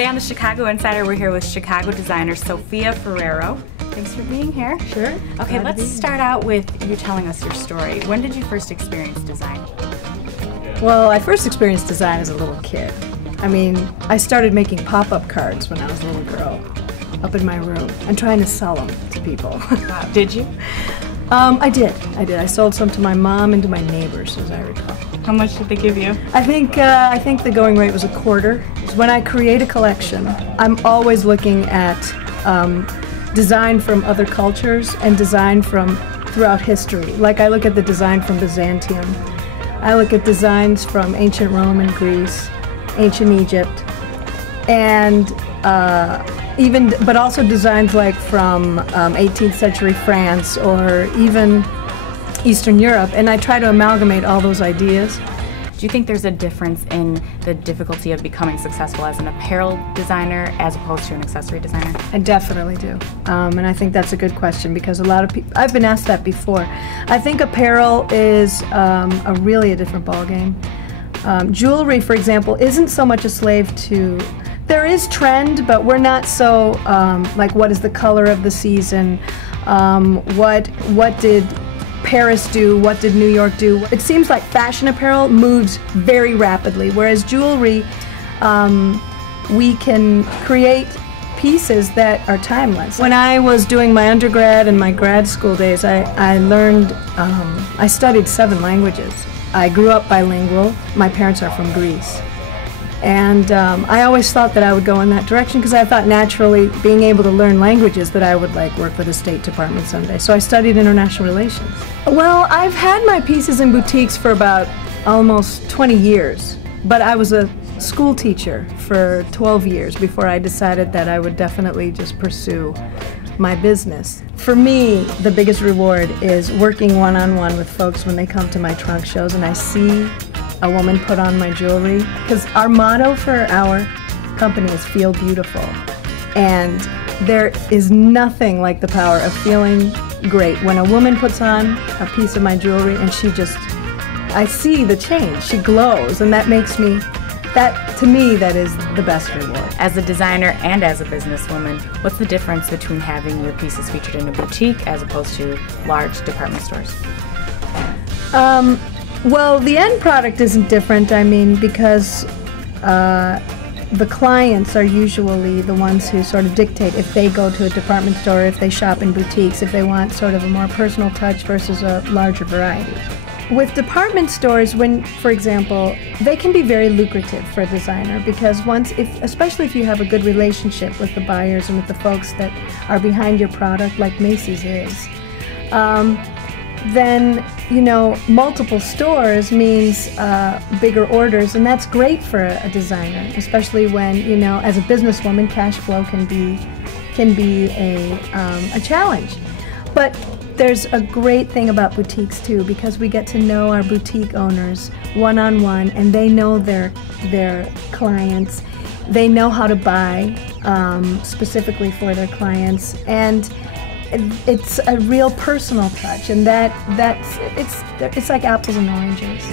Today on the Chicago Insider, we're here with Chicago designer Sophia Forero. Thanks for being here. Sure. Okay, let's start out with you telling us your story. When did you first experience design? Well, I first experienced design as a little kid. I mean, I started making pop-up cards when I was a little girl, up in my room, and trying to sell them to people. Wow. Did you? I did. I sold some to my mom and to my neighbors, as I recall. How much did they give you? I think the going rate was $0.25. When I create a collection, I'm always looking at design from other cultures and design from throughout history. Like I look at the design from Byzantium. I look at designs from ancient Rome and Greece, ancient Egypt, and but also designs like from 18th century France or even Eastern Europe, and I try to amalgamate all those ideas. Do you think there's a difference in the difficulty of becoming successful as an apparel designer as opposed to an accessory designer? I definitely do, and I think that's a good question because a lot of people, I've been asked that before. I think apparel is really a different ballgame. Jewelry, for example, isn't so much a slave to, there is trend, but we're not so, like what is the color of the season, what did Paris do, what did New York do? It seems like fashion apparel moves very rapidly, whereas jewelry, we can create pieces that are timeless. When I was doing my undergrad and my grad school days, I learned, I studied 7 languages. I grew up bilingual. My parents are from Greece. And I always thought that I would go in that direction because I thought naturally being able to learn languages that I would like work for the State Department someday. So I studied international relations. Well, I've had my pieces in boutiques for about almost 20 years, but I was a school teacher for 12 years before I decided that I would definitely just pursue my business. For me, the biggest reward is working one-on-one with folks when they come to my trunk shows and I see a woman put on my jewelry, because our motto for our company is feel beautiful, and there is nothing like the power of feeling great when a woman puts on a piece of my jewelry and she just, I see the change, she glows, and that makes me, that to me, that is the best reward. As a designer and as a businesswoman, what's the difference between having your pieces featured in a boutique as opposed to large department stores? Well, the end product isn't different, I mean, because the clients are usually the ones who sort of dictate if they go to a department store, if they shop in boutiques, if they want sort of a more personal touch versus a larger variety. With department stores, when, for example, they can be very lucrative for a designer because especially if you have a good relationship with the buyers and with the folks that are behind your product, like Macy's is, then, you know, multiple stores means bigger orders, and that's great for a designer, especially when, you know, as a businesswoman, cash flow can be a challenge. But there's a great thing about boutiques too, because we get to know our boutique owners one-on-one, and they know their clients. They know how to buy specifically for their clients, and it's a real personal touch, and it's like apples and oranges.